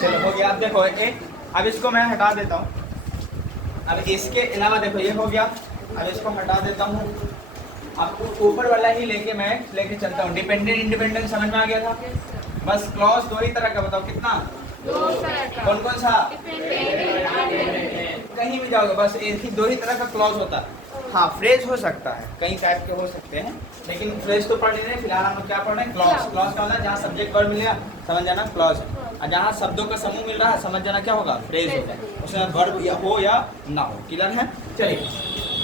चलो हो गया। अब देखो अब इसको मैं हटा देता हूँ। अब इसके अलावा देखो ये हो गया। अब इसको हटा देता हूँ। अब ऊपर वाला ही मैं लेके चलता हूँ। डिपेंडेंट इंडिपेंडेंट समझ में आ गया था। बस क्लॉज दो ही तरह का, बताओ कितना? कौन कौन सा? कहीं भी जाओगे बस एक ही दो ही तरह का क्लॉज होता है। हाँ फ्रेज हो सकता है, कई टाइप के हो सकते हैं, लेकिन फ्रेज तो पढ़ नहीं रहे फिलहाल। हम क्या पढ़ रहे हैं? क्लॉज। क्लॉज का मतलब जहाँ सब्जेक्ट वर्ब मिलेगा समझ जाना क्लॉज है, और जहाँ शब्दों का समूह मिल रहा है समझ जाना क्या होगा? फ्रेज होगा। उसमें वर्ब या हो या ना हो। क्लियर है? चलिए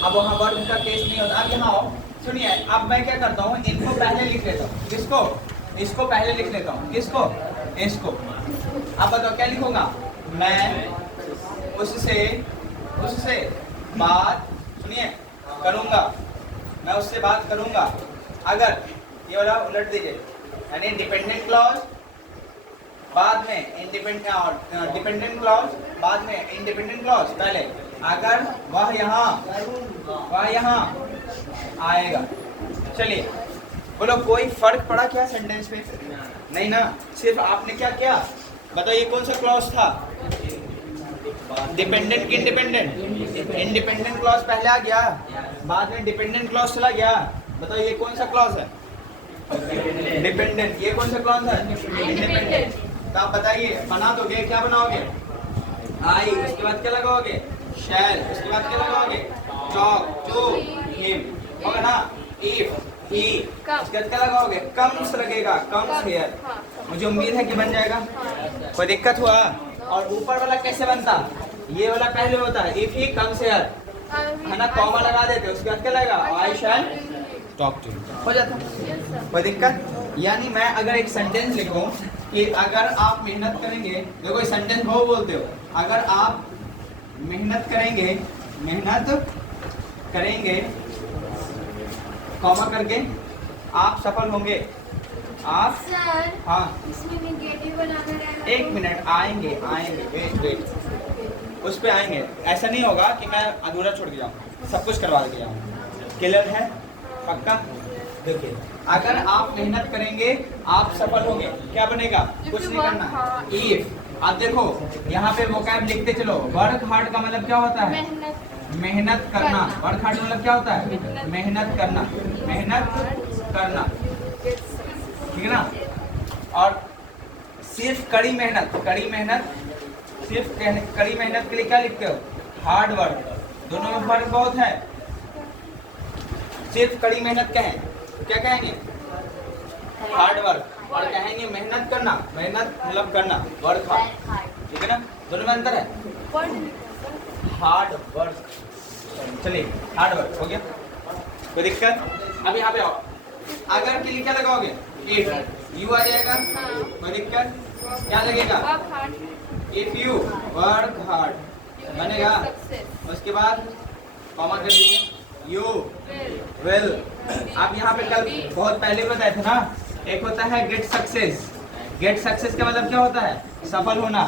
अब वहाँ वर्ब का केस नहीं होता। अब यहाँ आओ, सुनिए। अब मैं क्या करता हूँ, इनको पहले लिख लेता हूँ। किसको? इसको पहले लिख लेता हूँ। किसको? इसको। अब बताओ क्या लिखूंगा मैं? उससे बात, सुनिए, करूंगा। मैं उससे बात करूंगा। अगर ये वाला उलट दीजिए, यानी डिपेंडेंट क्लॉज बाद में डिपेंडेंट क्लॉज बाद में इंडिपेंडेंट क्लॉज पहले। अगर वह यहाँ आएगा। चलिए बोलो, कोई फर्क पड़ा क्या सेंटेंस पे? नहीं ना। सिर्फ आपने क्या किया बताओ, ये कौन सा क्लॉज था? डिपेंडेंट की इंडिपेंडेंट क्लॉज पहले आ गया, बाद में डिपेंडेंट क्लॉज चला गया। बताओ ये कौन सा क्लॉज है? डिपेंडेंट। ये कौन सा क्लॉज है? इंडिपेंडेंट। तो आप बताइए, बना दोगे? क्या बनाओगे? आई। उसके बाद क्या लगाओगे? शैल। उसके बाद क्या लगाओगे? Talk to him. होगा ना? If he. उसके बाद क्या लगाओगे? कम्स लगेगा। Comes here. मुझे उम्मीद है कि बन जाएगा। कोई दिक्कत हुआ? और ऊपर वाला कैसे बनता? ये वाला पहले होता है, इफ ही कम्स हियर, है ना? कॉमा लगा देते, उसके बाद क्या लगेगा? आई शैल टॉक टू। हो जाता। कोई दिक्कत? यानी मैं अगर एक सेंटेंस लिखूं कि अगर आप मेहनत करेंगे, देखो इस सेंटेंस को बोलते हो, अगर आप मेहनत करेंगे कॉमा करके आप सफल होंगे। आप सर, हाँ इसमें नेगेटिव बनाना रहेगा। एक मिनट, आएंगे वेट उस पे आएंगे। ऐसा नहीं होगा कि मैं अधूरा छोड़ के जाऊँ, सब कुछ करवा के जाऊँ। क्लियर है? पक्का? देखिए, अगर आप मेहनत करेंगे आप सफल होंगे। क्या बनेगा? कुछ नहीं करना। इफ। आप देखो यहाँ पे वोकैब लिखते चलो। वर्क हार्ड का मतलब क्या होता है? मेहनत करना। वर्क हार्ड मतलब क्या होता है? मेहनत करना। ठीक है ना? और सिर्फ कड़ी मेहनत के लिए क्या लिखते हो? Hard work. दोनों में फर्क बहुत है। सिर्फ कड़ी मेहनत कहें क्या कहेंगे? Hard work. और कहेंगे मेहनत करना, मेहनत मतलब करना, वर्क हार्ड। ठीक है ना? दोनों में अंतर है। Hard work. चलिए हार्ड वर्क हो गया। कोई दिक्कत? अब यहाँ पे आओ। अगर के लिए क्या लगाओगे? इफ। यू आ जाएगा। कोई दिक्कत? क्या लगेगा? इफ यू वर्क हार्ड बनेगा। उसके बाद कॉमा कर दीजिए, यू विल। आप यहाँ पे कल बहुत पहले बताए थे ना, एक होता है गेट सक्सेस। गेट सक्सेस का मतलब क्या होता है? सफल होना।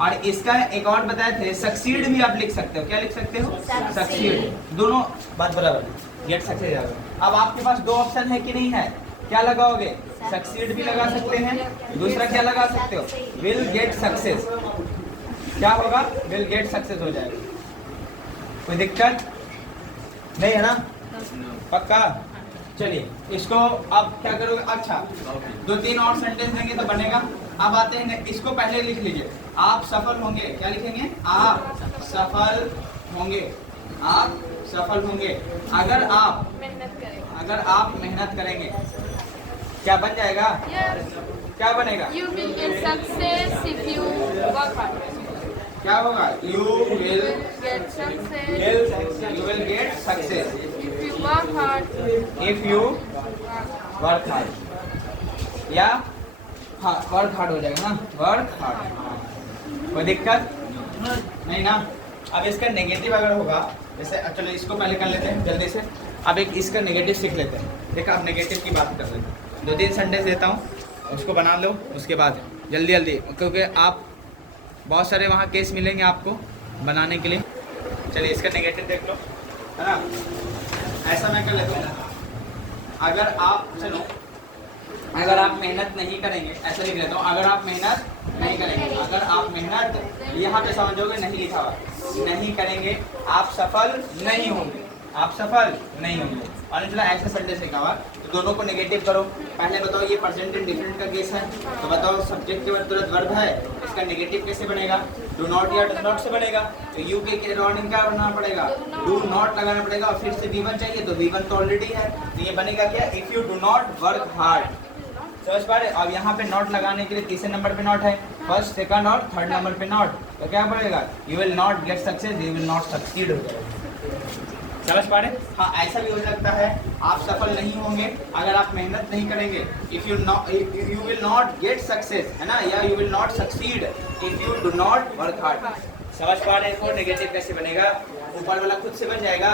और इसका एक और बताए थे, सक्सीड भी आप लिख सकते हो। क्या लिख सकते हो? सक्सीड। दोनों बात बराबर है। Get success. अब आपके पास दो ऑप्शन है कि नहीं है? क्या लगाओगे? सक्सीड भी लगा सकते हैं, दूसरा क्या लगा सकते हो? Will get success. क्या होगा? विल गेट सक्सेस हो जाएगा। कोई दिक्कत नहीं है ना? पक्का? चलिए इसको अब क्या करोगे? अच्छा, दो तीन और सेंटेंस देंगे तो बनेगा। अब आते हैं, इसको पहले लिख लीजिए। आप सफल होंगे। क्या लिखेंगे? आप सफल होंगे। अगर आप मेहनत करेंगे। क्या बन जाएगा? क्या बनेगा? You will get success if you work hard. क्या होगा? You will Get success get success if you work hard. if you work hard। या हाँ वर्क हार्ड हो जाएगा ना? Work hard. कोई दिक्कत नहीं ना? अब इसका नेगेटिव अगर होगा, जैसे चलो इसको पहले कर लेते हैं जल्दी से। अब एक इसका नेगेटिव सीख लेते हैं। देखा, अब नेगेटिव की बात कर लेते हैं। दो तीन सेंटेंस देता हूँ, उसको बना लो। उसके बाद जल्दी क्योंकि आप बहुत सारे वहाँ केस मिलेंगे आपको बनाने के लिए। चलिए इसका नेगेटिव देख लो, है ना? ऐसा मैं कर लेता हूँ। अगर आप चलो अगर आप मेहनत नहीं करेंगे, ऐसे लिख लेता हूँ, अगर आप मेहनत नहीं करेंगे, अगर आप मेहनत यहाँ पे समझोगे, नहीं लिखा हुआ, नहीं करेंगे आप सफल नहीं होंगे, आप सफल नहीं होंगे। और चला ऐसे सेंटेंस लिखा हुआ, तो दोनों को नेगेटिव करो। पहले बताओ ये प्रेजेंट इंडिफरेंट का केस है, तो बताओ सब्जेक्ट के बाद तुरंत वर्ब है, इसका नेगेटिव कैसे बनेगा? डू नॉट या डज नॉट से बनेगा, तो यू के अकॉर्डिंग क्या बनाना पड़ेगा? डू नॉट लगाना पड़ेगा, और फिर से V1 चाहिए, तो V1 तो ऑलरेडी है, तो ये बनेगा क्या? If you do not work hard. समझ पा रहे? अब यहाँ पे नॉट लगाने के लिए तीसरे नंबर पे नॉट है, फर्स्ट सेकंड और थर्ड नंबर पे नॉट, तो क्या पड़ेगा? You will not get success, you will not succeed हो जाएगा। समझ पा रहे? हाँ, ऐसा भी हो सकता है आप सफल नहीं होंगे अगर आप मेहनत नहीं करेंगे, if you will not get success, है ना, या you will not succeed if you do not work hard. समझ पा रहे हैं? नेगेटिव कैसे बनेगा? ऊपर वाला खुद से बन जाएगा।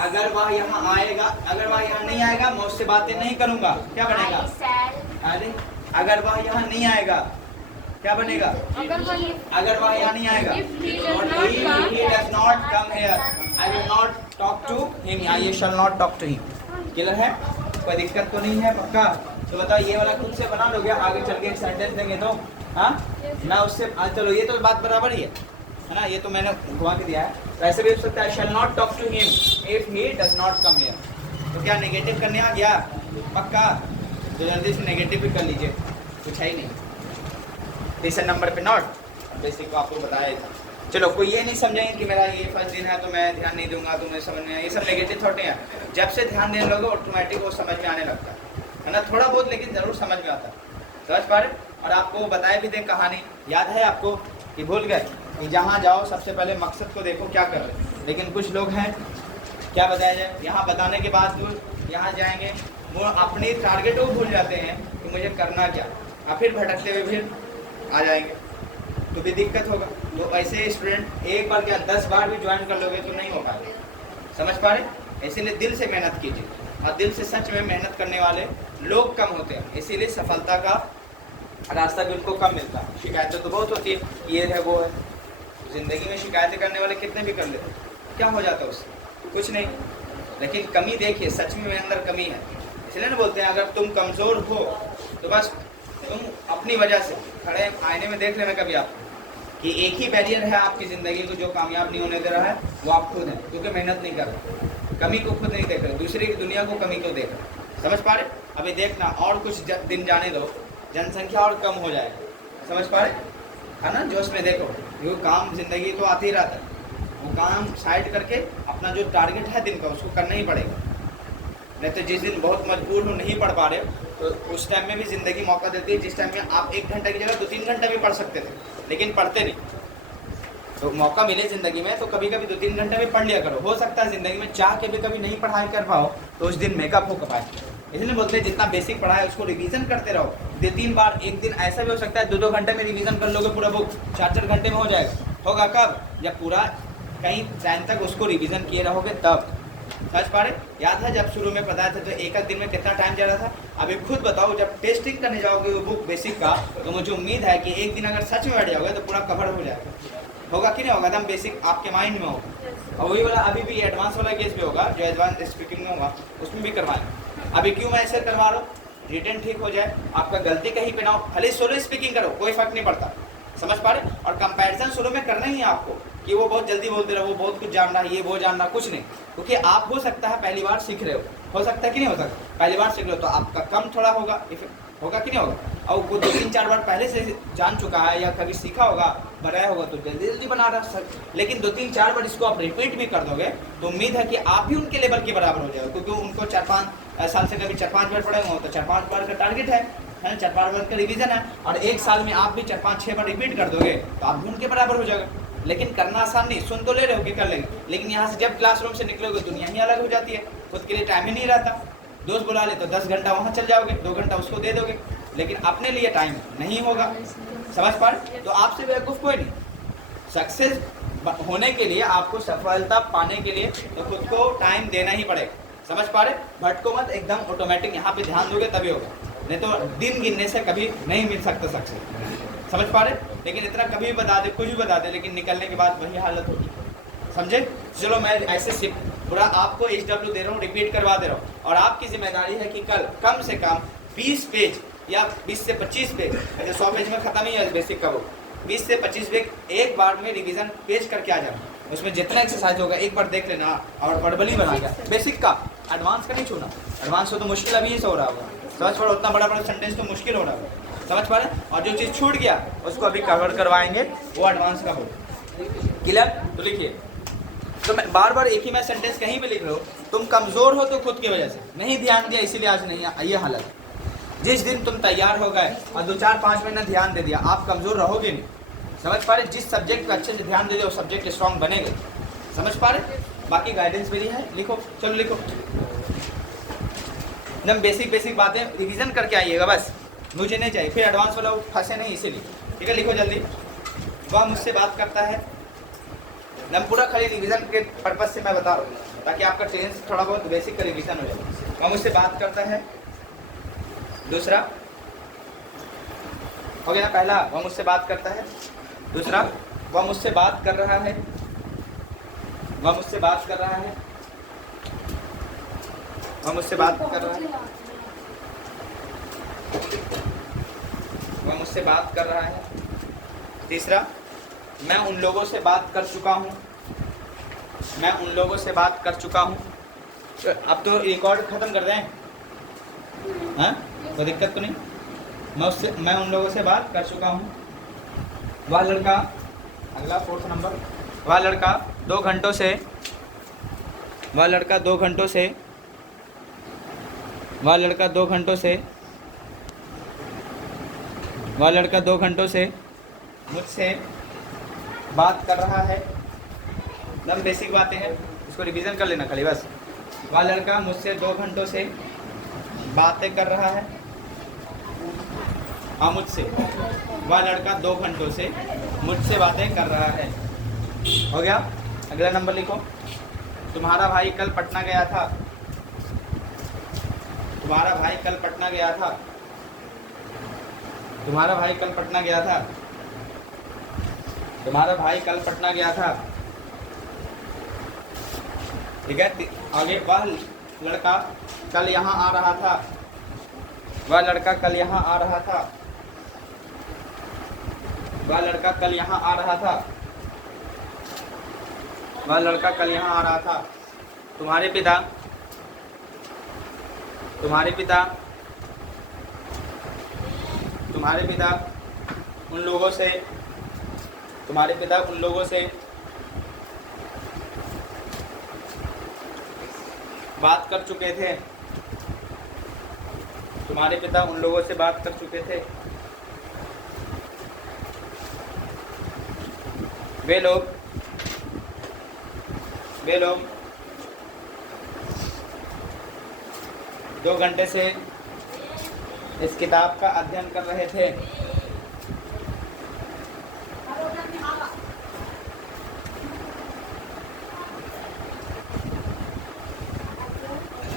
अगर वह यहाँ आएगा, अगर वह यहाँ नहीं आएगा, मैं उससे बातें नहीं करूंगा, क्या बनेगा? अरे अगर वह यहाँ नहीं आएगा क्या बनेगा? अगर वह यहाँ नहीं आएगा, he does not come here, I will not talk to him, I shall not talk to him। Clear है? कोई दिक्कत तो नहीं है? पक्का? तो बताओ ये वाला खुद से बना लोगे, आगे चल के एक सेंटेंस देंगे तो, हाँ, मैं उससे, चलो ये तो बात बराबर ही है ना, ये तो मैंने घुमा के दिया है। तो ऐसे भी हो सकता है, I shall not talk to him if he does not come here। तो क्या नेगेटिव करने आ गया? पक्का? तो जल्दी से नेगेटिव भी कर लीजिए, कुछ है ही नहीं। तीसरे नंबर पे नॉट, बेसिक को आपको बताया था। चलो, कोई ये नहीं समझेंगे कि मेरा ये फर्स्ट दिन है तो मैं ध्यान नहीं दूंगा, तुम्हें समझ में, ये सब नेगेटिव थॉट है। जब से ध्यान देने लोगे ऑटोमेटिक वो समझ में आने लगता है ना, थोड़ा बहुत लेकिन जरूर समझ में आता है। समझ पा रहे? और आपको बताए भी दें कहानी, याद है आपको कि भूल गए? कि जहाँ जाओ सबसे पहले मकसद को देखो क्या कर रहे हैं। लेकिन कुछ लोग हैं, क्या बताया जाए, यहाँ बताने के बाद यहाँ जाएंगे, वो अपनी टारगेट को भूल जाते हैं कि मुझे करना क्या, और फिर भटकते हुए फिर आ जाएंगे, तो भी दिक्कत होगा। तो ऐसे स्टूडेंट एक बार क्या 10 बार भी ज्वाइन कर लोगे तो नहीं हो पाएगा। समझ पा रहे? इसीलिए दिल से मेहनत कीजिए, और दिल से सच में मेहनत करने वाले लोग कम होते हैं, इसीलिए सफलता का रास्ता भी उनको कम मिलता है। शिकायतें तो बहुत होती है, ये है वो है, ज़िंदगी में शिकायतें करने वाले कितने भी कर लेते हैं, क्या हो जाता है उससे? कुछ नहीं। लेकिन कमी देखिए, सच में मेरे अंदर कमी है, इसलिए ना बोलते हैं अगर तुम कमज़ोर हो तो बस तुम अपनी वजह से खड़े आईने में देख लेना कभी आप कि एक ही बैरियर है आपकी ज़िंदगी को जो कामयाब नहीं होने दे रहा है, वो आप खुद हैं, क्योंकि मेहनत नहीं कर रहे, कमी को खुद नहीं देख रहे, दूसरे की दुनिया को कमी को देख रहे। समझ पा रहे? अभी देखना और कुछ दिन जाने दो, जनसंख्या और कम हो जाएगी। समझ पा रहे? है ना, जोश में देखो, क्योंकि काम जिंदगी तो आते ही रहता है, वो काम साइड करके अपना जो टारगेट है दिन का उसको करना ही पड़ेगा। नहीं तो जिस दिन बहुत मजबूर हो, नहीं पढ़ पा रहे हो, तो उस टाइम में भी ज़िंदगी मौका देती है, जिस टाइम में आप 1 घंटे की जगह 2-3 घंटे भी पढ़ सकते थे, लेकिन पढ़ते नहीं। तो मौका मिले ज़िंदगी में तो कभी कभी 2-3 घंटे में पढ़ लिया करो। हो सकता है ज़िंदगी में चाह के भी कभी नहीं पढ़ाई कर पाओ तो उस दिन मेकअप हो पाए, इसलिए बोलते हैं जितना बेसिक पढ़ा है उसको रिवीजन करते रहो 2-3 बार। एक दिन ऐसा भी हो सकता है 2-2 घंटे में रिवीजन कर लोगे पूरा बुक, 4-4 घंटे में हो जाएगा। होगा कब? जब पूरा कहीं टाइम तक उसको रिवीजन किए रहोगे तब। समझ पा रहे? याद है जब शुरू में पढ़ाए थे तो एक दिन में कितना टाइम जा रहा था? अभी खुद बताओ, जब टेस्टिंग करने जाओगे वो बुक बेसिक का, तो मुझे उम्मीद है कि एक दिन अगर सच में बैठ जाओगे तो पूरा कवर हो जाएगा। होगा कि नहीं होगा? एकदम बेसिक आपके माइंड में होगा। और वही वाला अभी भी एडवांस वाला केस भी होगा, जो एडवांस स्पीकिंग में होगा उसमें भी करवाएं। अभी क्यों मैं ऐसे करवा रहा हूँ? रिटर्न ठीक हो जाए, आपका गलती कहीं पे ना हो, खाली सोलो स्पीकिंग करो, कोई फर्क नहीं पड़ता। समझ पा रहे? और कंपैरिजन शुरू में करना ही है आपको कि वो बहुत जल्दी बोलते रहो, वो बहुत कुछ जान रहा है, ये वो जान रहा, कुछ नहीं। क्योंकि आप हो सकता है पहली बार सीख रहे हो सकता है कि नहीं हो सकता? पहली बार सीख रहे हो तो आपका कम थोड़ा होगा, होगा कि नहीं होगा? और वो 2-3-4 बार पहले से जान चुका है या कभी सीखा होगा, बनाया होगा, तो जल्दी जल्दी बना रहा है। लेकिन 2-3-4 बार इसको आप रिपीट भी कर दोगे तो उम्मीद है कि आप भी उनके लेवल के बराबर हो जाएगा, क्योंकि उनको 4-5 साल से कभी 4-5 बार पढ़े हो तो 4-5 बार का टारगेट है, 4-5 बार का रिवीजन है। और एक साल में आप भी 4-5-6 बार रिपीट कर दोगे तो आप भी उनके बराबर हो जाएगा। लेकिन करना आसान नहीं, सुन तो ले रहे हो कि कर लेंगे, लेकिन यहाँ से जब क्लासरूम से निकलोगे दुनिया ही अलग हो जाती है, खुद के लिए टाइम ही नहीं रहता। दोस्त बुला ले तो 10 घंटा वहाँ चल जाओगे, 2 घंटा उसको दे दोगे, लेकिन अपने लिए टाइम नहीं होगा। समझ पा रहे? तो आपसे बेवकूफ़ कोई नहीं। सक्सेस होने के लिए, आपको सफलता पाने के लिए तो खुद को टाइम देना ही पड़ेगा। समझ पा रहे? भटको मत, एकदम ऑटोमेटिक यहाँ पे ध्यान दोगे तभी होगा, नहीं तो दिन गिनने से कभी नहीं मिल सकता सक्सेस। समझ पा रहे? लेकिन इतना कभी भी बता दे, कुछ भी बता दे, लेकिन निकलने के बाद वही हालत होगी। समझे? चलो मैं ऐसे पूरा आपको HW दे रहा हूँ, रिपीट करवा दे रहा हूँ, और आपकी जिम्मेदारी है कि कल कम से कम 20 पेज या 20 से 25 पेज, अच्छा 100 पेज में खत्म ही है बेसिक का वो, 20 से 25 पेज एक बार में रिवीजन पेज करके आ जाना। उसमें जितना एक्सरसाइज होगा एक बार देख लेना और वर्बली बना गया। बेसिक का, एडवांस का नहीं छूना। एडवांस हो तो मुश्किल अभी से हो रहा होगा, समझ पा रहे, उतना बड़ा बड़ा सेंटेंस तो मुश्किल हो रहा है, समझ पा रहे। और जो चीज़ छूट गया उसको अभी कवर करवाएंगे, वो एडवांस का हो। क्लियर? तो लिखिए, तो मैं बार बार एक ही मैं सेंटेंस कहीं भी लिख रहा हूँ, तुम कमज़ोर हो तो खुद की वजह से नहीं ध्यान दिया, इसीलिए आज नहीं ये हालत। जिस दिन तुम तैयार हो गए और 2-4-5 महीना ध्यान दे दिया, आप कमज़ोर रहोगे नहीं, समझ पा रहे। जिस सब्जेक्ट पे अच्छे से ध्यान दे दिया वो सब्जेक्ट स्ट्रॉन्ग बनेगा, समझ पा रहे। बाकी गाइडेंस मेरी है, लिखो, चलो लिखो। एकदम बेसिक बातें रिवीजन करके आइएगा बस, मुझे नहीं चाहिए फिर एडवांस वाला फंसे नहीं, इसीलिए। ठीक है, लिखो जल्दी। वह मुझसे बात करता है, एकदम पूरा खाली रिवीजन के पर्पज से मैं बता रहा हूँ, ताकि आपका टेंस थोड़ा बहुत बेसिक का रिवीजन हो जाए। वह मुझसे बात करता है, दूसरा हो गया ना, पहला वह मुझसे बात करता है, दूसरा वह मुझसे बात कर रहा है, वह मुझसे बात कर रहा है, वह मुझसे बात कर रहा है, वह मुझसे बात कर रहा है, तीसरा मैं उन लोगों से बात कर चुका हूँ, मैं उन लोगों से बात कर चुका हूँ। अब तो रिकॉर्ड ख़त्म कर दें, हाँ कोई दिक्कत तो नहीं। मैं उन लोगों से बात कर चुका हूँ। वह लड़का, अगला 4th नंबर, वह लड़का 2 घंटों से, वह लड़का 2 घंटों से, वह लड़का 2 घंटों से, वह लड़का 2 घंटों से मुझसे बात कर रहा है। एकदम बेसिक बातें हैं, इसको रिवीजन कर लेना खाली बस। वह लड़का मुझसे 2 घंटों से बातें कर रहा है, हाँ मुझसे, वह लड़का 2 घंटों से मुझसे बातें कर रहा है। हो गया। अगला नंबर लिखो, तुम्हारा भाई कल पटना गया था, तुम्हारा भाई कल पटना गया था, तुम्हारा भाई कल पटना गया था, तुम्हारा भाई कल पटना गया था। ठीक है, आगे वह लड़का कल यहाँ आ रहा था, वह लड़का कल यहाँ आ रहा था, वह लड़का कल यहाँ आ रहा था, वह लड़का कल यहाँ आ रहा था। तुम्हारे पिता, तुम्हारे पिता, तुम्हारे पिता उन लोगों से, तुम्हारे पिता उन लोगों से बात कर चुके थे, तुम्हारे पिता उन लोगों से बात कर चुके थे। वे लोग 2 घंटे से इस किताब का अध्ययन कर रहे थे।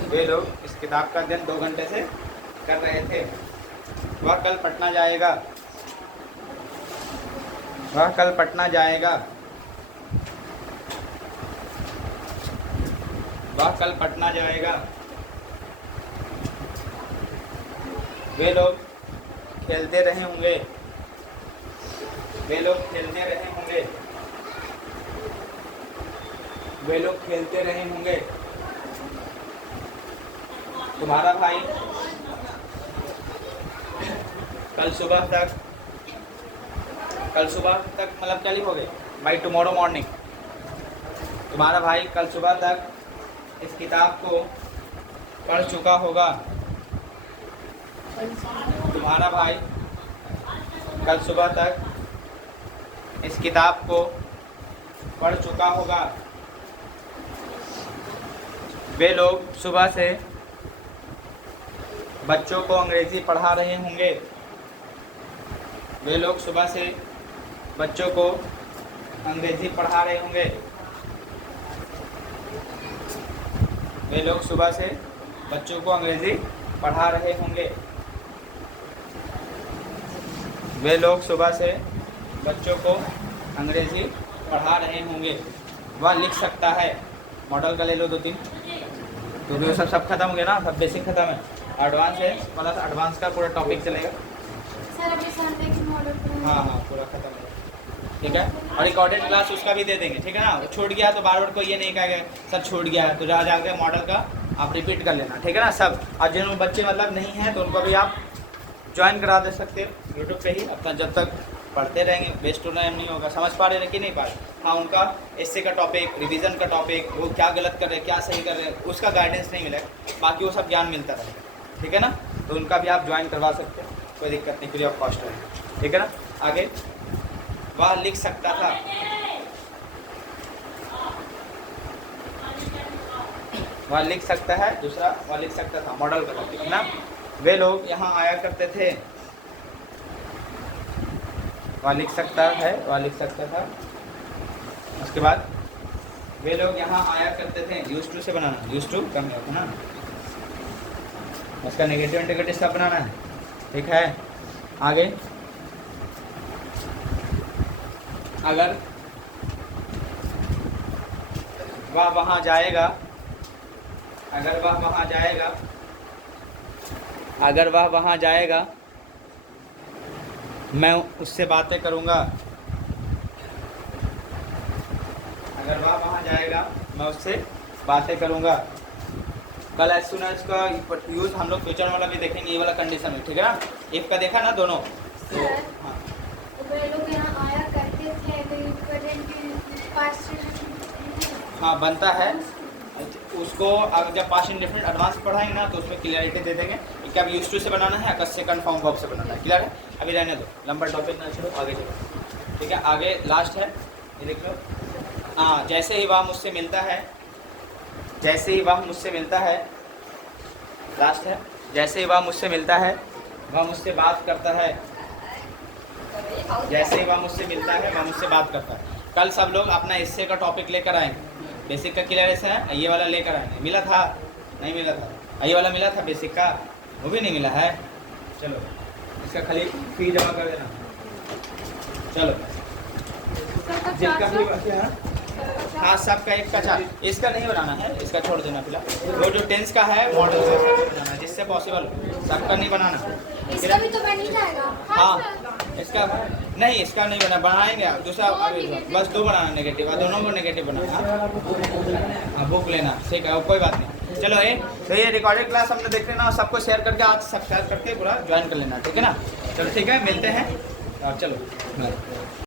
वे लोग इस किताब का अध्ययन 2 घंटे से कर रहे थे। वह कल पटना जाएगा, वह कल पटना जाएगा, वह कल पटना जाएगा। वे लोग खेलते रहे होंगे, वे लोग खेलते रहे होंगे, वे लोग खेलते रहे होंगे। तुम्हारा भाई कल सुबह तक, कल सुबह तक मतलब क्या लिखोगे, बाई टुमारो मॉर्निंग। तुम्हारा भाई कल सुबह तक इस किताब को पढ़ चुका होगा, तुम्हारा भाई कल सुबह तक इस किताब को पढ़ चुका होगा। वे लोग सुबह से बच्चों को अंग्रेज़ी पढ़ा रहे होंगे, वे लोग सुबह से बच्चों को अंग्रेज़ी पढ़ा रहे होंगे। वे लोग सुबह से बच्चों को अंग्रेज़ी पढ़ा रहे होंगे। वे लोग सुबह से बच्चों को अंग्रेज़ी पढ़ा रहे होंगे। वह लिख सकता है, मॉडल का ले लो 2-3, तो भी सब खत्म हो गया ना, सब बेसिक खत्म है। एडवांस है प्लस एडवांस का पूरा टॉपिक चलेगा। सर अभी संडे की मॉडल हाँ हाँ पूरा खत्म है, ठीक है। और रिकॉर्डेड क्लास उसका भी दे देंगे, ठीक है ना। छूट गया तो बार बार को ये नहीं कहेगा सर छूट गया है, तो जा जाके मॉडल का आप रिपीट कर लेना, ठीक है ना सब। और जिन बच्चे मतलब नहीं हैं तो उनको भी आप ज्वाइन करा दे सकते हो यूट्यूब पे ही, अपना जब तक पढ़ते रहेंगे बेस्ट टू टाइम नहीं होगा। समझ पा रहे हैं कि नहीं पा रहे? हाँ उनका एस्से का टॉपिक, रिवीजन का टॉपिक, वो क्या गलत कर रहे हैं क्या सही कर रहे हैं उसका गाइडेंस नहीं मिलेगा, बाकी वो सब ज्ञान मिलता रहेगा, ठीक है ना। तो उनका भी आप ज्वाइन करवा सकते हो, कोई दिक्कत नहीं, फ्री ऑफ कॉस्ट है, ठीक है ना। आगे वह लिख सकता था, वह लिख सकता है, दूसरा वह लिख सकता था मॉडल का टॉपिक है ना। वे लोग यहाँ आया करते थे, वह लिख सकता है, वह लिख सकता था। उसके बाद वे लोग यहाँ आया करते थे, यूज टू से बनाना, यूज टू कम है ना, उसका नेगेटिव इंटीग्रेटिव सब बनाना है, ठीक है। आगे अगर वह वहाँ जाएगा, अगर वह वहाँ जाएगा, अगर वह वहाँ जाएगा मैं उससे बातें करूँगा, अगर वह वहाँ जाएगा मैं उससे बातें करूँगा। कल एज सुन एज का यूज़ हम लोग फ्यूचर वाला भी देखेंगे, ये वाला कंडीशन में, ठीक है ना। इफ का देखा ना दोनों, तो हाँ वे लोग यहाँ आया करते थे तो प्रेजेंट पास्ट हाँ बनता है उसको। अगर जब पास्ट इंडेफिनिट एडवांस पढ़ाएंगे ना तो उसमें क्लियरिटी दे देंगे कि अब यूज टू से बनाना है, अगर सेकंड फॉर्म वर्ब से बनाना है, क्लियर है। अभी रहने दो, लंबा टॉपिक ना छोड़ो, आगे चलो, ठीक है। आगे लास्ट है, ये देख लो। हाँ जैसे ही वह मुझसे मिलता है, जैसे ही वह मुझसे मिलता है, लास्ट है, जैसे ही वह मुझसे मिलता है वह मुझसे बात करता है, जैसे ही वह मुझसे मिलता है वह मुझसे बात करता है। कल सब लोग अपना हिस्से का टॉपिक लेकर आएंगे, बेसिक का क्लियर है, ये वाला लेकर आएंगे। मिला था नहीं मिला था, ये वाला मिला था बेसिक का, वो भी नहीं मिला है। चलो इसका खाली फी जमा कर देना, चलो जिसका भी बाकी है हाँ सबका एक का 4, इसका नहीं बनाना है, इसका छोड़ देना फिलहाल। वो जो टेंस का है मॉडल से बनाना है जिससे पॉसिबल हो, सबका नहीं बनाना। इसका भी तो बन ही जाएगा। हाँ इसका नहीं, इसका नहीं बना, बनाएंगे दूसरा, बस 2 बनाना नेगेटिव, और दोनों को नेगेटिव बनाना। हाँ बुक लेना, ठीक है कोई बात नहीं। चलो तो ये रिकॉर्डेड क्लास हमने देख लेना, सबको शेयर करके आज सब्सक्राइब करके पूरा ज्वाइन कर लेना, ठीक है ना। चलो ठीक है, मिलते हैं, चलो।